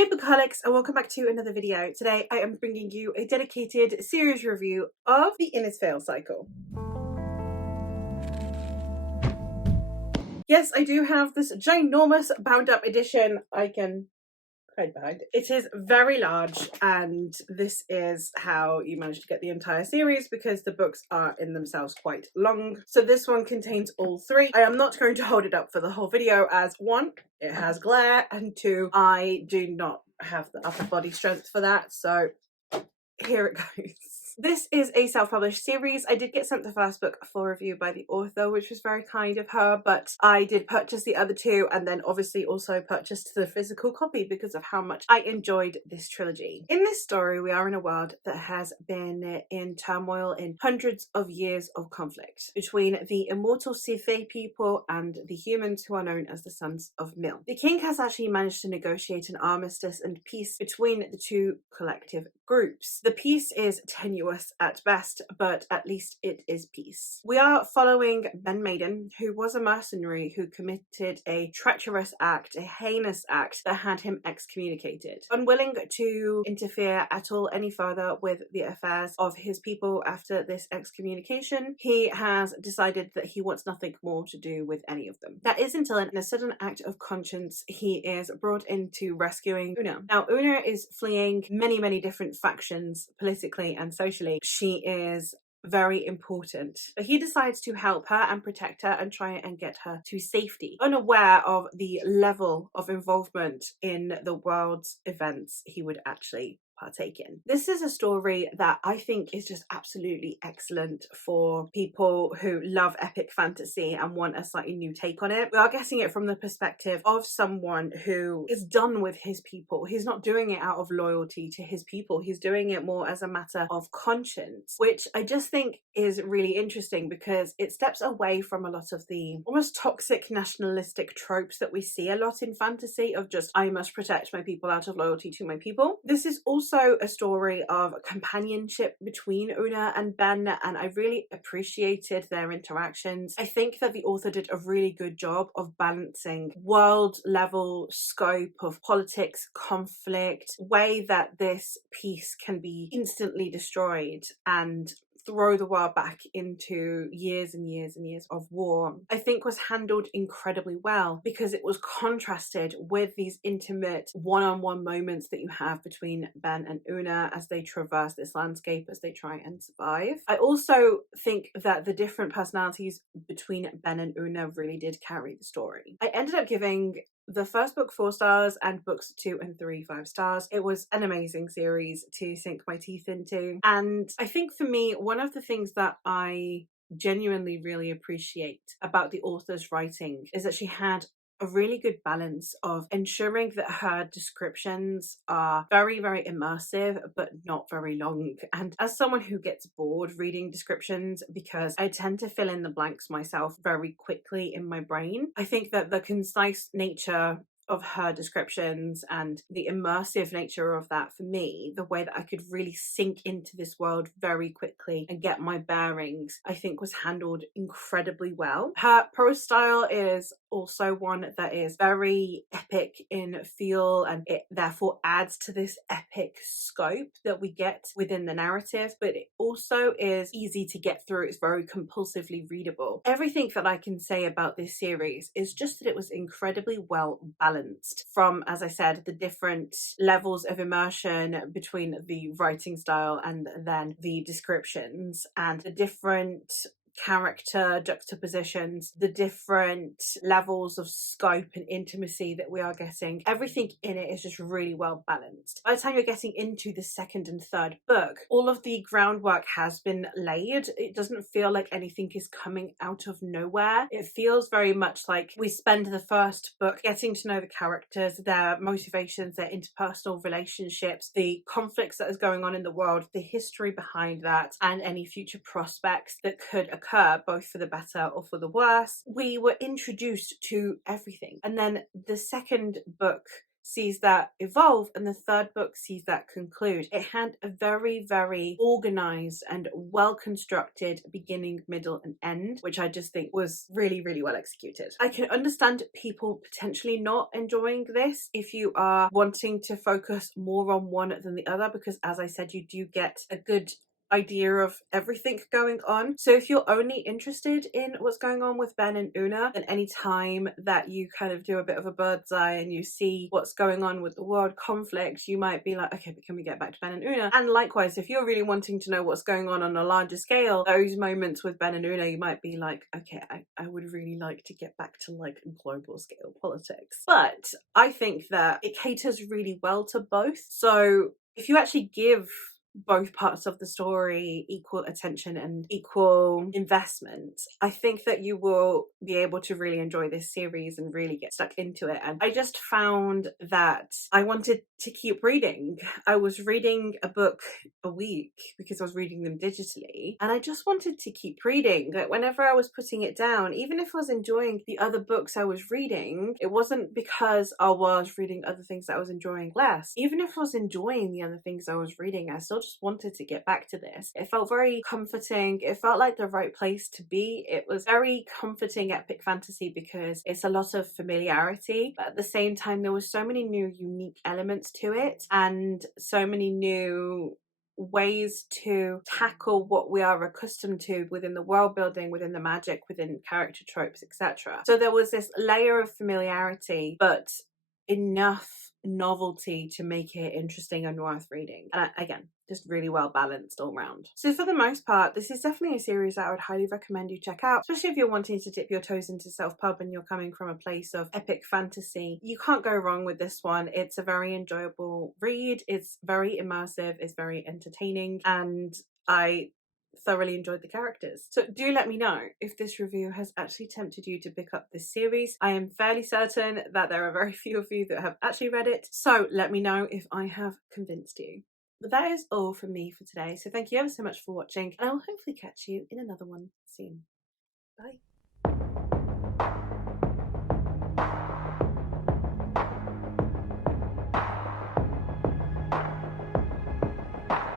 Hey Bookaholics, and welcome back to another video. Today I am bringing you a dedicated series review of the Innisfail cycle. Yes, I do have this ginormous bound up edition. I can hide behind it. It is very large, and this is how you manage to get the entire series because the books are in themselves quite long. So this one contains all three. I am not going to hold it up for the whole video as one, it has glare, and two, I do not have the upper body strength for that, so here it goes. This is a self-published series. I did get sent the first book for review by the author, which was very kind of her, but I did purchase the other two and then obviously also purchased the physical copy because of how much I enjoyed this trilogy. In this story, we are in a world that has been in turmoil in hundreds of years of conflict between the immortal Sifei people and the humans who are known as the Sons of Mil. The king has actually managed to negotiate an armistice and peace between the two collective groups. The peace is tenuous at best, but at least it is peace. We are following Ben Maiden, who was a mercenary who committed a treacherous act, a heinous act that had him excommunicated. Unwilling to interfere at all any further with the affairs of his people after this excommunication, he has decided that he wants nothing more to do with any of them. That is until in a sudden act of conscience, he is brought into rescuing Una. Now, Una is fleeing many different factions politically and socially. She is very important, but he decides to help her and protect her and try and get her to safety, unaware of the level of involvement in the world's events he would actually partake in. This is a story that I think is just absolutely excellent for people who love epic fantasy and want a slightly new take on it. We are getting it from the perspective of someone who is done with his people. He's not doing it out of loyalty to his people. He's doing it more as a matter of conscience, which I just think is really interesting because it steps away from a lot of the almost toxic nationalistic tropes that we see a lot in fantasy of just, I must protect my people out of loyalty to my people. This is also a story of companionship between Una and Ben, and I really appreciated their interactions. I think that the author did a really good job of balancing world level scope of politics, conflict, way that this piece can be instantly destroyed and throw the world back into years and years and years of war, I think was handled incredibly well because it was contrasted with these intimate one-on-one moments that you have between Ben and Una as they traverse this landscape, as they try and survive. I also think that the different personalities between Ben and Una really did carry the story. I ended up giving the first book 4 stars and books 2 and 3 5 stars. It was an amazing series to sink my teeth into, and I think for me one of the things that I genuinely really appreciate about the author's writing is that she had a really good balance of ensuring that her descriptions are very immersive but not very long. And as someone who gets bored reading descriptions because I tend to fill in the blanks myself very quickly in my brain, I think that the concise nature of her descriptions and the immersive nature of that, for me, the way that I could really sink into this world very quickly and get my bearings, I think was handled incredibly well. Her prose style is also one that is very epic in feel, and it therefore adds to this epic scope that we get within the narrative, but it also is easy to get through. It's very compulsively readable. Everything that I can say about this series is just that it was incredibly well balanced from, as I said, the different levels of immersion between the writing style and then the descriptions and the different character juxtapositions, the different levels of scope and intimacy that we are getting. Everything in it is just really well balanced. By the time you're getting into the second and third book, all of the groundwork has been laid. It doesn't feel like anything is coming out of nowhere. It feels very much like we spend the first book getting to know the characters, their motivations, their interpersonal relationships, the conflicts that is going on in the world, the history behind that, and any future prospects that could occur, both for the better or for the worse. We were introduced to everything. And then the second book sees that evolve, and the third book sees that conclude. It had a very, very organized and well constructed beginning, middle, and end, which I just think was really, really well executed. I can understand people potentially not enjoying this if you are wanting to focus more on one than the other, because as I said, you do get a good idea of everything going on. So if you're only interested in what's going on with Ben and Una, then any time that you kind of do a bit of a bird's eye and you see what's going on with the world conflict, you might be like, okay, but can we get back to Ben and Una? And likewise, if you're really wanting to know what's going on a larger scale, those moments with Ben and Una, you might be like, okay, I would really like to get back to like global scale politics. But I think that it caters really well to both. So if you actually give both parts of the story equal attention and equal investment, I think that you will be able to really enjoy this series and really get stuck into it. And I just found that I wanted to keep reading. I was reading a book a week because I was reading them digitally, and I just wanted to keep reading. Like whenever I was putting it down, even if I was enjoying the other books I was reading, it wasn't because I was reading other things that I was enjoying less. Even if I was enjoying the other things I was reading, I still just wanted to get back to this. It felt very comforting. It felt like the right place to be. It was very comforting epic fantasy because it's a lot of familiarity, but at the same time there was so many new unique elements to it and so many new ways to tackle what we are accustomed to within the world building, within the magic, within character tropes, etc. So there was this layer of familiarity, but enough novelty to make it interesting and worth reading. And again, just really well balanced all round. So for the most part, this is definitely a series that I would highly recommend you check out, especially if you're wanting to dip your toes into self-pub and you're coming from a place of epic fantasy. You can't go wrong with this one. It's a very enjoyable read. It's very immersive. It's very entertaining, and I thoroughly enjoyed the characters. So do let me know if this review has actually tempted you to pick up this series. I am fairly certain that there are very few of you that have actually read it, so let me know if I have convinced you. But that is all from me for today, so thank you ever so much for watching, and I will hopefully catch you in another one soon. Bye.